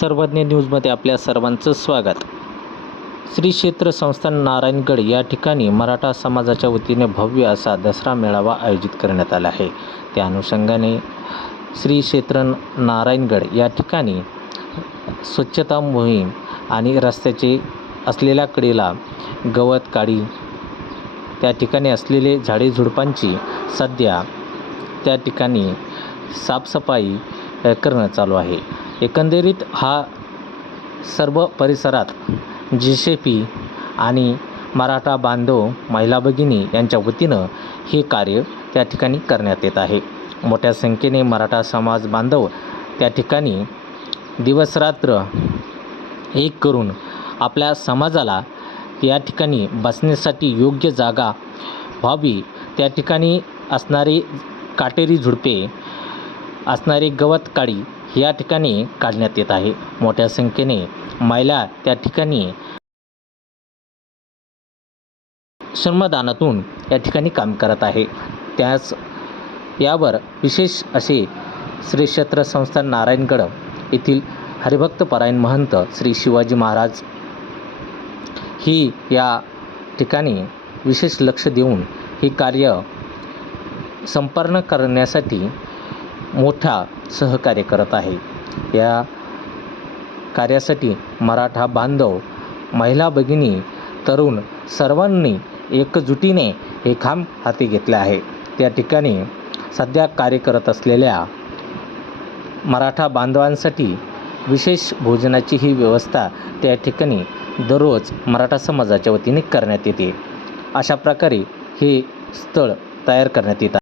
सर्वज्ञ न्यूजमध्ये आपल्या सर्वांचं स्वागत. श्री क्षेत्र संस्थान नारायणगड या ठिकाणी मराठा समाजाच्या वतीने भव्य असा दसरा मेळावा आयोजित करण्यात आला आहे. त्या अनुषंगाने श्री क्षेत्र नारायणगड या ठिकाणी स्वच्छता मोहीम आणि रस्त्याचे असलेल्या कडेला गवत काडी त्या ठिकाणी असलेले झाडे झुडपांची सध्या त्या ठिकाणी साफसफाई करणं चालू आहे. एकंदरीत हा सर्व परिसरात जे सी पी आणि मराठा बांधव महिला भगिनी यांच्या वतीनं हे कार्य त्या ठिकाणी करण्यात येत आहे. मोठ्या संख्येने मराठा समाज बांधव त्या ठिकाणी दिवसरात्र एक करून आपल्या समाजाला या ठिकाणी बसण्यासाठी योग्य जागा व्हावी त्या ठिकाणी असणारी काटेरी झुडपे असणारी गवत काळी या ठिकाणी काढण्यात येत आहे. मोठ्या संख्येने महिला त्या ठिकाणी श्रमदानातून या ठिकाणी काम करत आहे. त्याच यावर विशेष असे श्री क्षेत्र संस्थान नारायणगड येथील हरिभक्त परायण महंत श्री शिवाजी महाराज ही या ठिकाणी विशेष लक्ष देऊन हे कार्य संपन्न करण्यासाठी मोठा सहकार्य करत आहे. या कार्यासाठी मराठा बांधव महिला भगिनी तरुण सर्वांनी एकजुटीने हे काम हाती घेतले आहे. त्या ठिकाणी सध्या कार्य करत असलेल्या मराठा बांधवांसाठी विशेष भोजनाची ही व्यवस्था त्या ठिकाणी दररोज मराठा समाजाच्या वतीने करण्यात येते. अशा प्रकारे हे स्थळ तयार करण्यात येतात